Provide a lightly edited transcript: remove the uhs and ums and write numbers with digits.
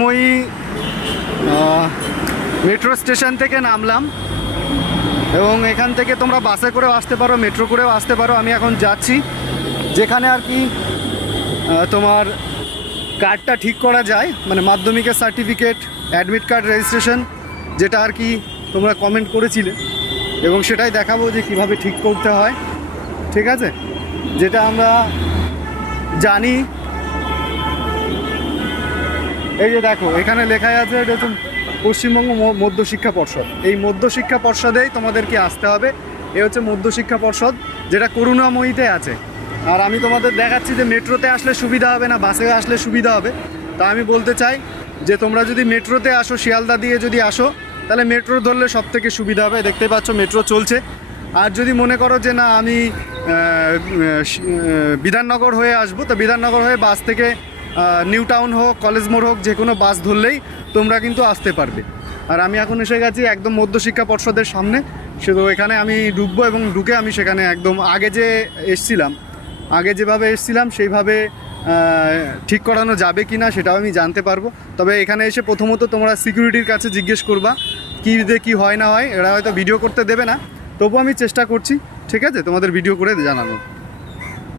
করুণাময়ী metro station থেকে নামলাম এবং এখান থেকে তোমরা বাসে করেও আসতে পারো, মেট্রো করেও আসতে পারো। আমি এখন যাচ্ছি যেখানে আর কি তোমার কার্ডটা ঠিক করা যায়, মানে মাধ্যমিকের সার্টিফিকেট, অ্যাডমিট কার্ড, রেজিস্ট্রেশন, যেটা আর কি তোমরা কমেন্ট করেছিলে, এবং সেটাই দেখাবো যে কিভাবে ঠিক করতে হয়। ঠিক আছে, যেটা আমরা জানি। এই যে দেখো এখানে লেখাই আছে, এটা হচ্ছে পশ্চিমবঙ্গ মধ্যশিক্ষা পর্ষদ। এই মধ্যশিক্ষা পর্ষদেই তোমাদেরকে আসতে হবে। এই হচ্ছে মধ্যশিক্ষা পর্ষদ, যেটা করুণাময়ীতে আছে। আর আমি তোমাদের দেখাচ্ছি যে মেট্রোতে আসলে সুবিধা হবে না বাসে আসলে সুবিধা হবে। তা আমি বলতে চাই যে তোমরা যদি মেট্রোতে আসো, শিয়ালদা দিয়ে যদি আসো, তাহলে মেট্রো ধরলে সব থেকে সুবিধা হবে। দেখতেই পাচ্ছ মেট্রো চলছে। আর যদি মনে করো যে না আমি বিধাননগর হয়ে আসবো, তো বিধাননগর হয়ে বাস থেকে নিউ টাউন হোক, কলেজ মোড় হোক, যে কোনো বাস ধরলেই তোমরা কিন্তু আসতে পারবে। আর আমি এখন এসে গেছি একদম মধ্যশিক্ষা পর্ষদের সামনে। শুধু এখানে আমি ঢুকবো এবং ঢুকে আমি সেখানে একদম আগে যেভাবে এসছিলাম সেইভাবে ঠিক করানো যাবে কি না সেটাও আমি জানতে পারবো। তবে এখানে এসে প্রথমত তোমরা সিকিউরিটির কাছে জিজ্ঞেস করবা কী হয় না হয়। এরা হয়তো ভিডিও করতে দেবে না, তবু আমি চেষ্টা করছি, ঠিক আছে, তোমাদের ভিডিও করে জানানো।